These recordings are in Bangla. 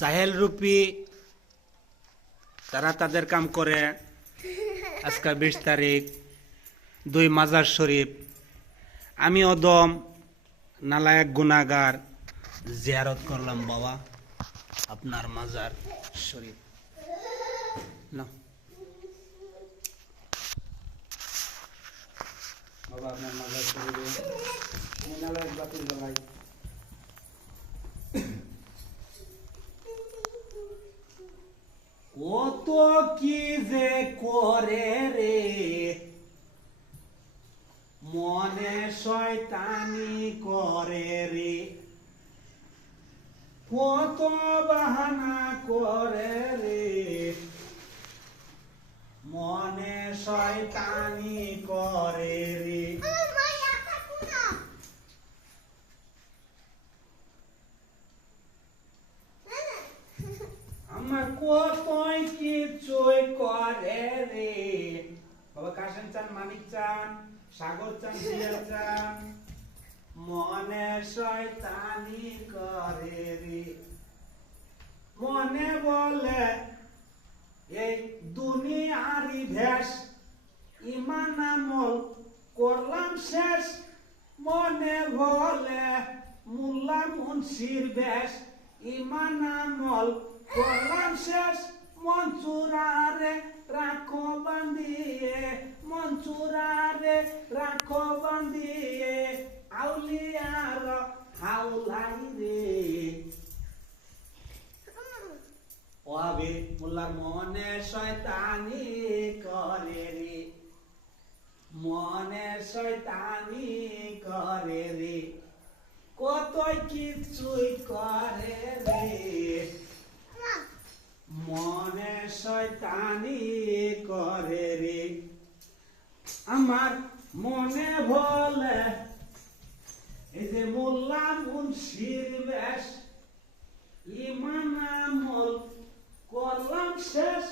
জাহেল রূপী তারা তাদের কাম করে। আজকে 20 তারিখ 2 মাজার শরীফ। আমি অদম নালায়েক গুনাহগার জিয়ারত করলাম বাবা আপনার মাজার শরীফ। না বাবা আপনার মাজার শরীফে আমি নালায়েক বাতি জ্বালাই। কত কি যে করে রে মনে শয়তানি করে রে, কত বাহানা করে রে মনে শয়তানি করে রে। আমার কতই কিছুই করে রে বাবা। কাশেম চান, মানিক চান, সাগর চান, জিয়া চান মনে শয়তানি করে রে। মনে বলে এই দুনিয়ারি ভেষ, ইমান আমল করলাম শেষ। মনে বলে মোল্লা মুন্সির বেশ, ইমান আমল করলাম শেষ। মনসুরারে রাখো বান্ধিয়ে, মনসুরারে রাখো বান্ধিয়ে, আউলিয়ার হাউলাই রে। ওয়াবে মোল্লার মনে শয়তানি করে রে, মনে শয়তানি করে রে, কতই কিছুই করে রে মনে শয়তানি করে রে। আমার মনে বলে এই যে মোল্লা মুন্সির বেশ, ইমান আমল করলাম শেষ।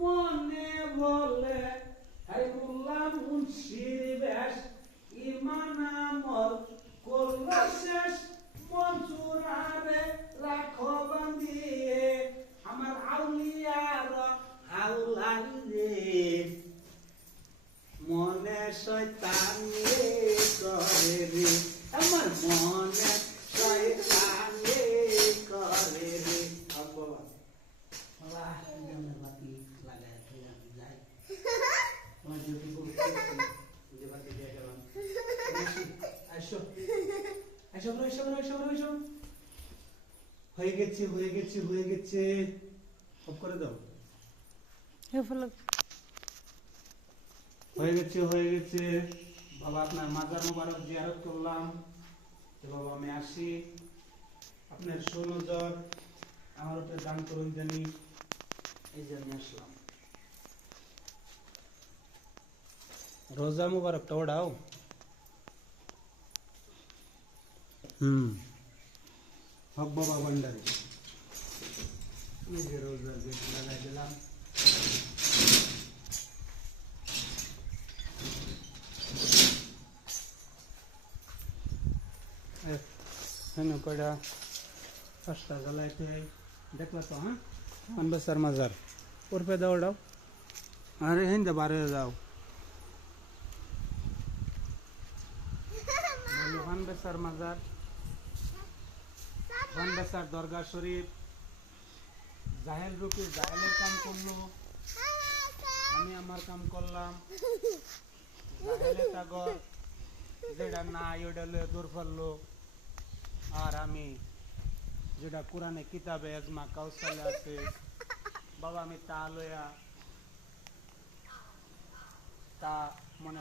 মনে বলে এই মোল্লা মুন্সির বেশ, ইমান আমল করলাম শেষ। মনসুরারে রাখো বান্ধিয়ে, আমার আউলিয়ার হাউলাই রে। মনে শয়তানি করে রে, আমার মনে শয়তানি করে রে। বাবা বাবা বাতি লাগাই যাই তোমার ডিউটি করতে যে বাতি দিয়ে গেলাম। আসো আসো আসো আসো আসো। হয়ে গেছে হয়ে গেছে হয়ে গেছে, অফ করে দাও। হয়ে গেছে হয়ে গেছে বাবা আপনার মাজার মোবারক জিয়ারত করলাম। তো বাবা আমি আসি, আপনার সুনজর আমার উপরে দান করুন জানি, এই যে আমি আসলাম। রোজা মোবারকটা ওড়াও। হক বাবা ভান্ডারি, এই যে রোজার গেট লাগাই দিলাম। কয়টা 5টা জ্বালাইতে দেখলা তো। হ্যাঁ আনবেসার মাজার ওরপে দাও ওটাও, আরে হিন্দে বারে যাও। আনবেসার মাজার, আনবেসার দরগা শরীফ। জাহেল রূপী জাহেলের কাম করলো, আমি আমার কাম করলাম। জাহেলে টাগর যেটা নাই ওটা লয়ে দূর ফেললো, আর আমি যেটা কোরআনে কিতাবে এজমা কাউসালে আছে বাবা আমি তা লয়া তা মনের